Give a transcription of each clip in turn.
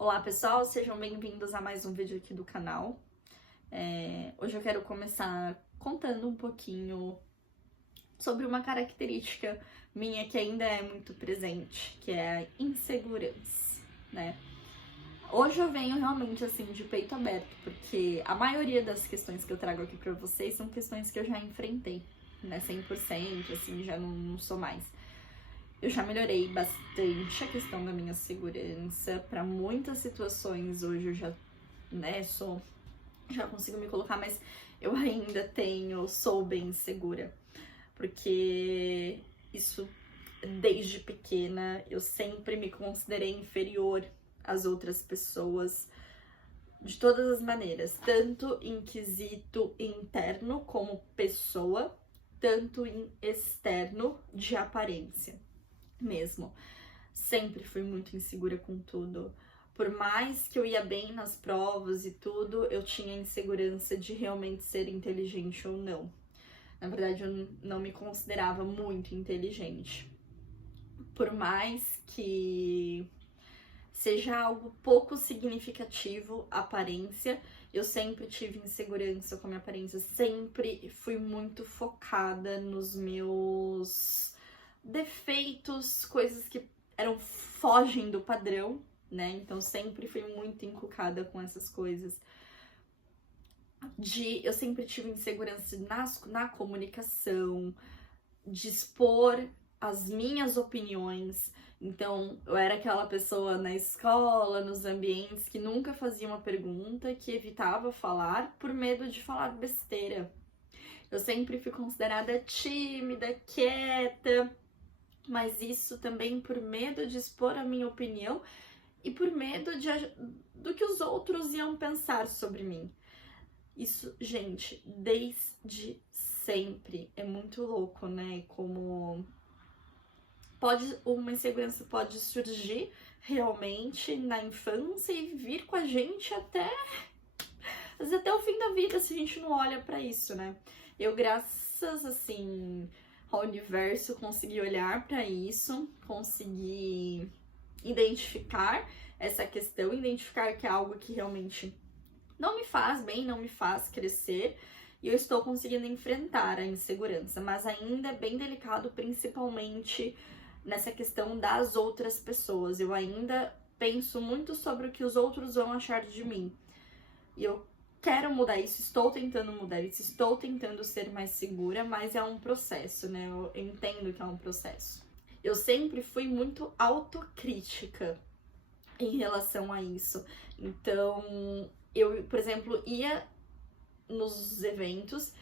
Olá pessoal, sejam bem-vindos a mais um vídeo aqui do canal. Hoje eu quero começar contando um pouquinho sobre uma característica minha que ainda é muito presente, que é a insegurança, né? Hoje eu venho realmente assim de peito aberto, porque a maioria das questões que eu trago aqui pra vocês são questões que eu já enfrentei, né? 100%, assim, já não sou mais. Eu já melhorei bastante a questão da minha segurança para muitas situações. Hoje eu já, né, já consigo me colocar, mas eu ainda sou bem insegura, porque isso desde pequena eu sempre me considerei inferior às outras pessoas de todas as maneiras, tanto em quesito interno como pessoa, tanto em externo de aparência mesmo. Sempre fui muito insegura com tudo. Por mais que eu ia bem nas provas e tudo, eu tinha insegurança de realmente ser inteligente ou não. Na verdade, eu não me considerava muito inteligente. Por mais que seja algo pouco significativo, a aparência, eu sempre tive insegurança com a minha aparência. Sempre fui muito focada nos meus defeitos, coisas que fogem do padrão, né? Então sempre fui muito encucada com essas coisas. Eu sempre tive insegurança na comunicação, de expor as minhas opiniões. Então eu era aquela pessoa na escola, nos ambientes, que nunca fazia uma pergunta, que evitava falar por medo de falar besteira. Eu sempre fui considerada tímida, quieta, mas isso também por medo de expor a minha opinião e por medo do que os outros iam pensar sobre mim. Isso, gente, desde sempre. É muito louco, né? Como uma insegurança pode surgir realmente na infância e vir com a gente até o fim da vida, se a gente não olha pra isso, né? Eu, graças, assim, ao universo, consegui olhar para isso, consegui identificar essa questão, identificar que é algo que realmente não me faz bem, não me faz crescer, e eu estou conseguindo enfrentar a insegurança, mas ainda é bem delicado, principalmente nessa questão das outras pessoas. Eu ainda penso muito sobre o que os outros vão achar de mim, e eu quero mudar isso, estou tentando mudar isso, estou tentando ser mais segura, mas é um processo, né? Eu entendo que é um processo. Eu sempre fui muito autocrítica em relação a isso. Então, eu, por exemplo, ia nos eventos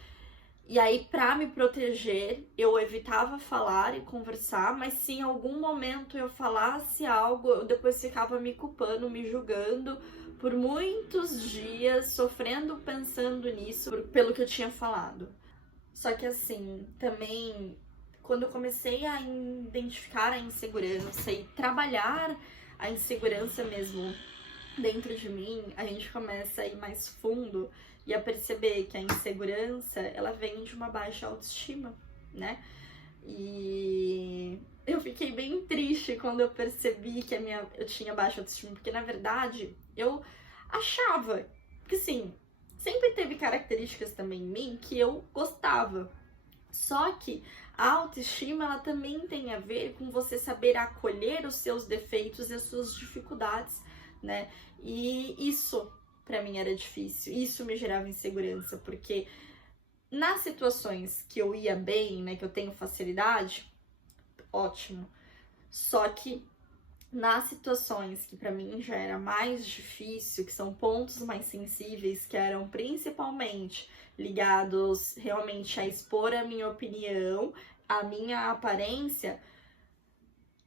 e aí, pra me proteger, eu evitava falar e conversar, mas se em algum momento eu falasse algo, eu depois ficava me culpando, me julgando por muitos dias, sofrendo, pensando nisso, pelo que eu tinha falado. Só que assim, também, quando eu comecei a identificar a insegurança e trabalhar a insegurança mesmo dentro de mim, a gente começa a ir mais fundo e a perceber que a insegurança, ela vem de uma baixa autoestima, né? E eu fiquei bem triste quando eu percebi que eu tinha baixa autoestima, porque na verdade eu achava que sim, sempre teve características também em mim que eu gostava. Só que a autoestima, ela também tem a ver com você saber acolher os seus defeitos e as suas dificuldades, né? E isso pra mim era difícil, isso me gerava insegurança, porque nas situações que eu ia bem, né, que eu tenho facilidade, ótimo. Só que nas situações que pra mim já era mais difícil, que são pontos mais sensíveis, que eram principalmente ligados realmente a expor a minha opinião, a minha aparência,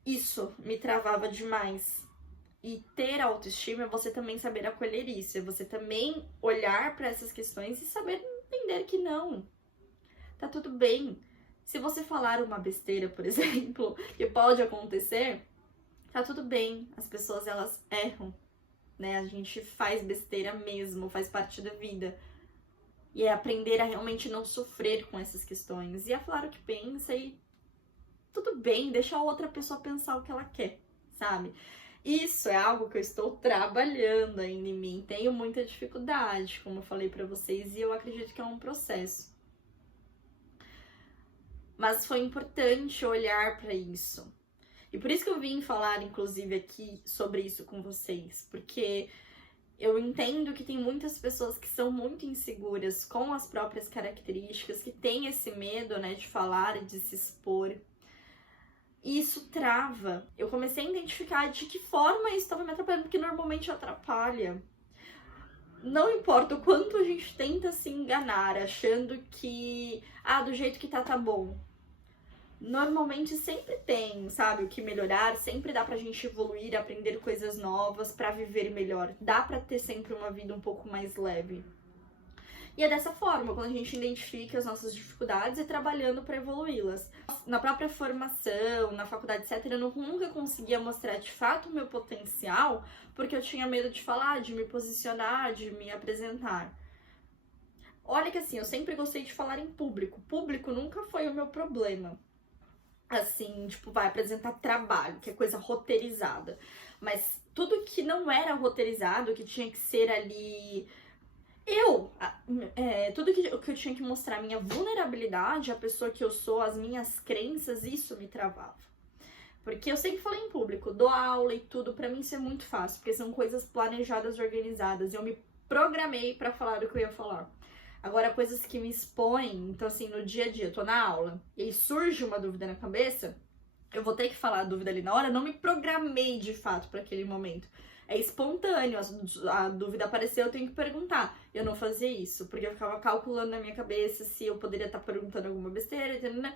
isso me travava demais. E ter autoestima é você também saber acolher isso, é você também olhar para essas questões e saber entender que não, tá tudo bem. Se você falar uma besteira, por exemplo, que pode acontecer, tá tudo bem. As pessoas, elas erram, né? A gente faz besteira mesmo, faz parte da vida. E é aprender a realmente não sofrer com essas questões e a falar o que pensa e tudo bem, deixa a outra pessoa pensar o que ela quer, sabe? Isso é algo que eu estou trabalhando ainda em mim. Tenho muita dificuldade, como eu falei pra vocês, e eu acredito que é um processo. Mas foi importante olhar pra isso. E por isso que eu vim falar, inclusive, aqui sobre isso com vocês, porque eu entendo que tem muitas pessoas que são muito inseguras com as próprias características, que têm esse medo, né, de falar, de se expor. E isso trava. Eu comecei a identificar de que forma isso estava me atrapalhando, porque normalmente atrapalha. Não importa o quanto a gente tenta se enganar, achando que, do jeito que tá bom. Normalmente sempre tem, sabe, o que melhorar, sempre dá pra gente evoluir, aprender coisas novas pra viver melhor. Dá pra ter sempre uma vida um pouco mais leve. E é dessa forma, quando a gente identifica as nossas dificuldades e trabalhando para evoluí-las. Na própria formação, na faculdade, etc., eu nunca conseguia mostrar de fato o meu potencial, porque eu tinha medo de falar, de me posicionar, de me apresentar. Olha que assim, eu sempre gostei de falar em público. Público nunca foi o meu problema. Assim, tipo, vai apresentar trabalho, que é coisa roteirizada. Mas tudo que não era roteirizado, que tinha que ser ali... tudo que eu tinha que mostrar, a minha vulnerabilidade, a pessoa que eu sou, as minhas crenças, isso me travava. Porque eu sempre falei em público, dou aula e tudo, pra mim isso é muito fácil, porque são coisas planejadas, organizadas, eu me programei pra falar o que eu ia falar. Agora, coisas que me expõem, então assim, no dia a dia, eu tô na aula, e aí surge uma dúvida na cabeça, eu vou ter que falar a dúvida ali na hora, não me programei de fato pra aquele momento. É espontâneo, a dúvida apareceu, eu tenho que perguntar. Eu não fazia isso, porque eu ficava calculando na minha cabeça se eu poderia estar perguntando alguma besteira, entendeu?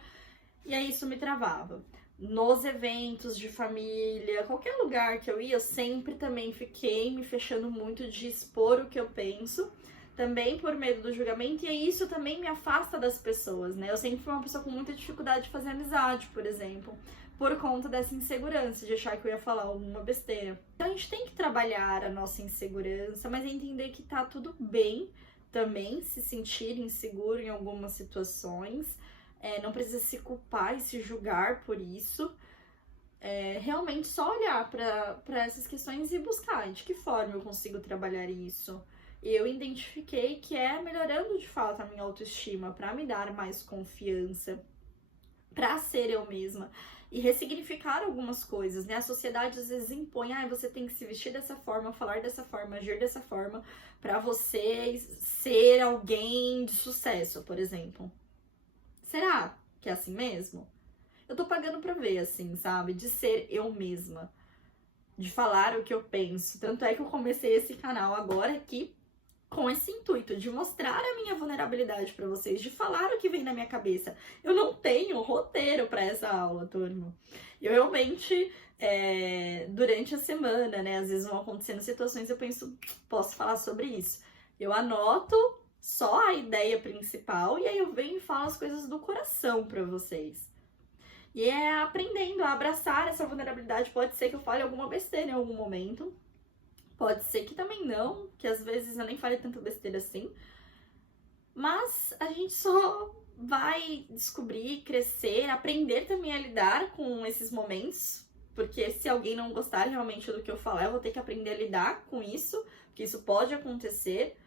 E aí isso me travava. Nos eventos de família, qualquer lugar que eu ia, eu sempre também fiquei me fechando muito de expor o que eu penso, também por medo do julgamento, e isso também me afasta das pessoas, né? Eu sempre fui uma pessoa com muita dificuldade de fazer amizade, por exemplo, por conta dessa insegurança, de achar que eu ia falar alguma besteira. Então a gente tem que trabalhar a nossa insegurança, mas entender que tá tudo bem também se sentir inseguro em algumas situações, não precisa se culpar e se julgar por isso. Realmente só olhar para essas questões e buscar de que forma eu consigo trabalhar isso. Eu identifiquei que é melhorando de fato a minha autoestima, para me dar mais confiança, para ser eu mesma e ressignificar algumas coisas, né? A sociedade às vezes impõe, você tem que se vestir dessa forma, falar dessa forma, agir dessa forma, para você ser alguém de sucesso, por exemplo. Será que é assim mesmo? Eu tô pagando pra ver, assim, sabe? De ser eu mesma, de falar o que eu penso. Tanto é que eu comecei esse canal agora aqui com esse intuito de mostrar a minha vulnerabilidade para vocês, de falar o que vem na minha cabeça. Eu não tenho roteiro para essa aula, turma. Eu realmente, durante a semana, né, às vezes vão acontecendo situações, eu penso, posso falar sobre isso. Eu anoto só a ideia principal e aí eu venho e falo as coisas do coração para vocês. E é aprendendo a abraçar essa vulnerabilidade. Pode ser que eu fale alguma besteira em algum momento. Pode ser que também não, que às vezes eu nem fale tanta besteira assim. Mas a gente só vai descobrir, crescer, aprender também a lidar com esses momentos. Porque se alguém não gostar realmente do que eu falar, eu vou ter que aprender a lidar com isso. Porque isso pode acontecer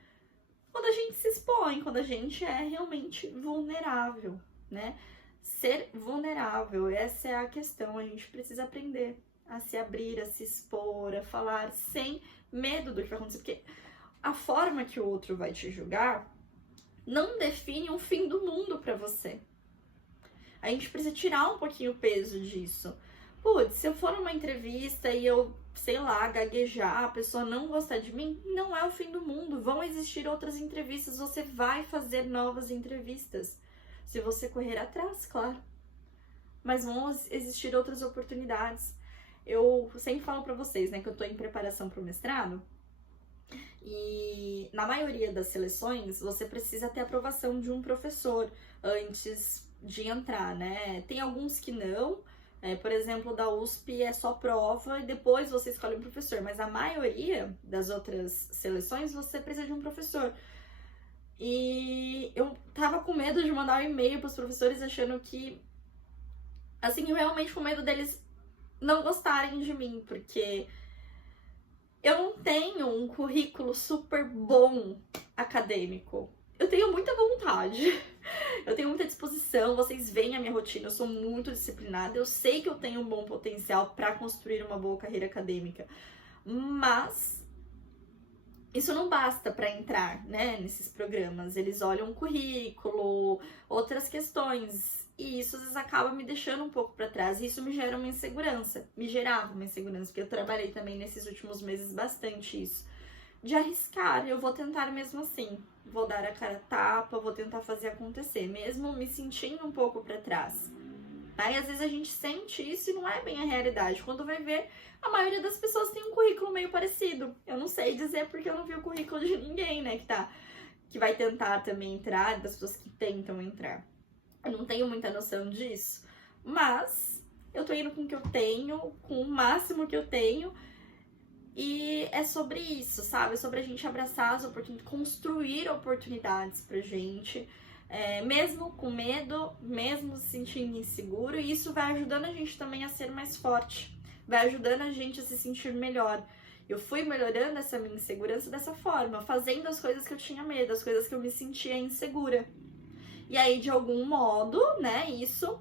quando a gente se expõe, quando a gente é realmente vulnerável, né? Ser vulnerável, essa é a questão. A gente precisa aprender a se abrir, a se expor, a falar sem medo do que vai acontecer, porque a forma que o outro vai te julgar não define um fim do mundo pra você. A gente precisa tirar um pouquinho o peso disso. Putz, se eu for numa entrevista e eu, sei lá, gaguejar, a pessoa não gostar de mim, não é o fim do mundo. Vão existir outras entrevistas, você vai fazer novas entrevistas. Se você correr atrás, claro. Mas vão existir outras oportunidades. Eu sempre falo pra vocês, né, que eu tô em preparação pro mestrado. E na maioria das seleções, você precisa ter aprovação de um professor antes de entrar, né? Tem alguns que não. Por exemplo, da USP é só prova e depois você escolhe um professor. Mas a maioria das outras seleções, você precisa de um professor. E eu tava com medo de mandar um e-mail pros professores achando que... Assim, eu realmente com medo deles não gostarem de mim, porque Eu não tenho um currículo super bom acadêmico. Eu tenho muita vontade, eu tenho muita disposição, vocês veem a minha rotina, eu sou muito disciplinada, eu sei que eu tenho um bom potencial para construir uma boa carreira acadêmica, mas isso não basta para entrar, né, nesses programas. Eles olham o currículo, outras questões, e isso às vezes acaba me deixando um pouco para trás, e isso me gera uma insegurança, me gerava uma insegurança, porque eu trabalhei também nesses últimos meses bastante isso, de arriscar. Eu vou tentar mesmo assim, vou dar a cara a tapa, vou tentar fazer acontecer, mesmo me sentindo um pouco para trás. Tá? E às vezes a gente sente isso e não é bem a realidade. Quando vai ver, a maioria das pessoas tem um currículo meio parecido. Eu não sei dizer porque eu não vi o currículo de ninguém, né, que vai tentar também entrar, das pessoas que tentam entrar. Eu não tenho muita noção disso, mas eu tô indo com o que eu tenho, com o máximo que eu tenho, e é sobre isso, sabe? É sobre a gente abraçar as oportunidades, construir oportunidades pra gente, mesmo com medo, mesmo se sentindo inseguro, e isso vai ajudando a gente também a ser mais forte, vai ajudando a gente a se sentir melhor. Eu fui melhorando essa minha insegurança dessa forma, fazendo as coisas que eu tinha medo, as coisas que eu me sentia insegura. E aí, de algum modo, né, isso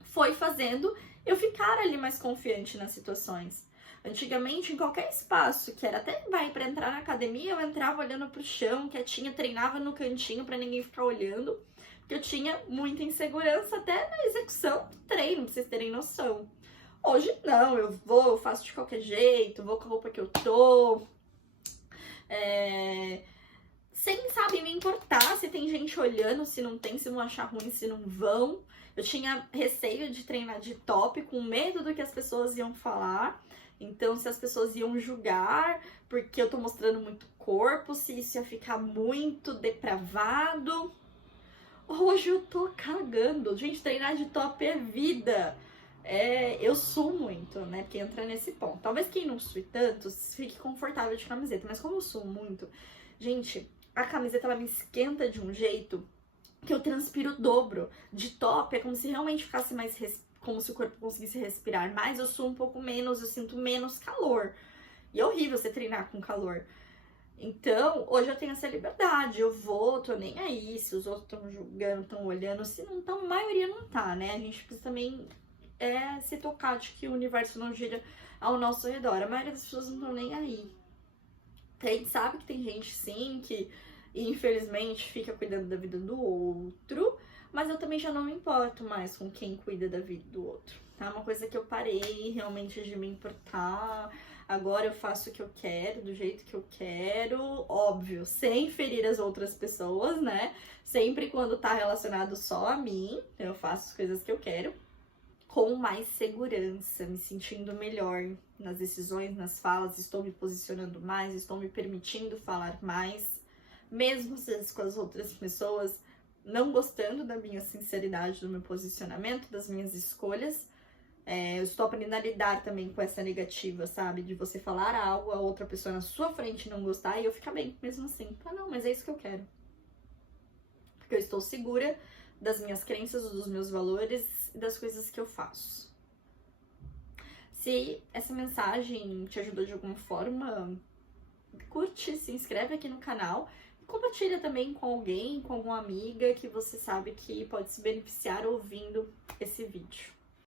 foi fazendo eu ficar ali mais confiante nas situações. Antigamente, em qualquer espaço, que era até para entrar na academia, eu entrava olhando pro chão, quietinha, treinava no cantinho para ninguém ficar olhando, porque eu tinha muita insegurança até na execução do treino, pra vocês terem noção. Hoje não, eu faço de qualquer jeito, vou com a roupa que eu tô, sem, sabe, me importar se tem gente olhando, se não tem, se vão achar ruim, se não vão. Eu tinha receio de treinar de top, com medo do que as pessoas iam falar. Então, se as pessoas iam julgar, porque eu tô mostrando muito corpo, se isso ia ficar muito depravado. Hoje eu tô cagando. Gente, treinar de top é vida. Eu suo muito, né? Porque entra nesse ponto. Talvez quem não sue tanto fique confortável de camiseta, mas como eu suo muito, gente, a camiseta ela me esquenta de um jeito que eu transpiro o dobro. De top é como se realmente ficasse mais como se o corpo conseguisse respirar mais, eu suo um pouco menos, eu sinto menos calor. E é horrível você treinar com calor. Então, hoje eu tenho essa liberdade, eu vou, tô nem aí, se os outros estão julgando, estão olhando, se não estão, a maioria não tá, né? A gente precisa também se tocar de que o universo não gira ao nosso redor. A maioria das pessoas não estão nem aí. A gente sabe que tem gente, sim, que infelizmente fica cuidando da vida do outro, mas eu também já não me importo mais com quem cuida da vida do outro, tá? Uma coisa que eu parei realmente de me importar. Agora eu faço o que eu quero, do jeito que eu quero, óbvio, sem ferir as outras pessoas, né? Sempre quando tá relacionado só a mim, eu faço as coisas que eu quero, com mais segurança, me sentindo melhor nas decisões, nas falas, estou me posicionando mais, estou me permitindo falar mais, mesmo às vezes com as outras pessoas não gostando da minha sinceridade, do meu posicionamento, das minhas escolhas. Eu estou aprendendo a lidar também com essa negativa, sabe? De você falar algo, a outra pessoa na sua frente não gostar e eu ficar bem, mesmo assim. Ah, não, mas é isso que eu quero. Porque eu estou segura das minhas crenças, dos meus valores e das coisas que eu faço. Se essa mensagem te ajudou de alguma forma, curte, se inscreve aqui no canal e compartilha também com alguém, com alguma amiga que você sabe que pode se beneficiar ouvindo esse vídeo.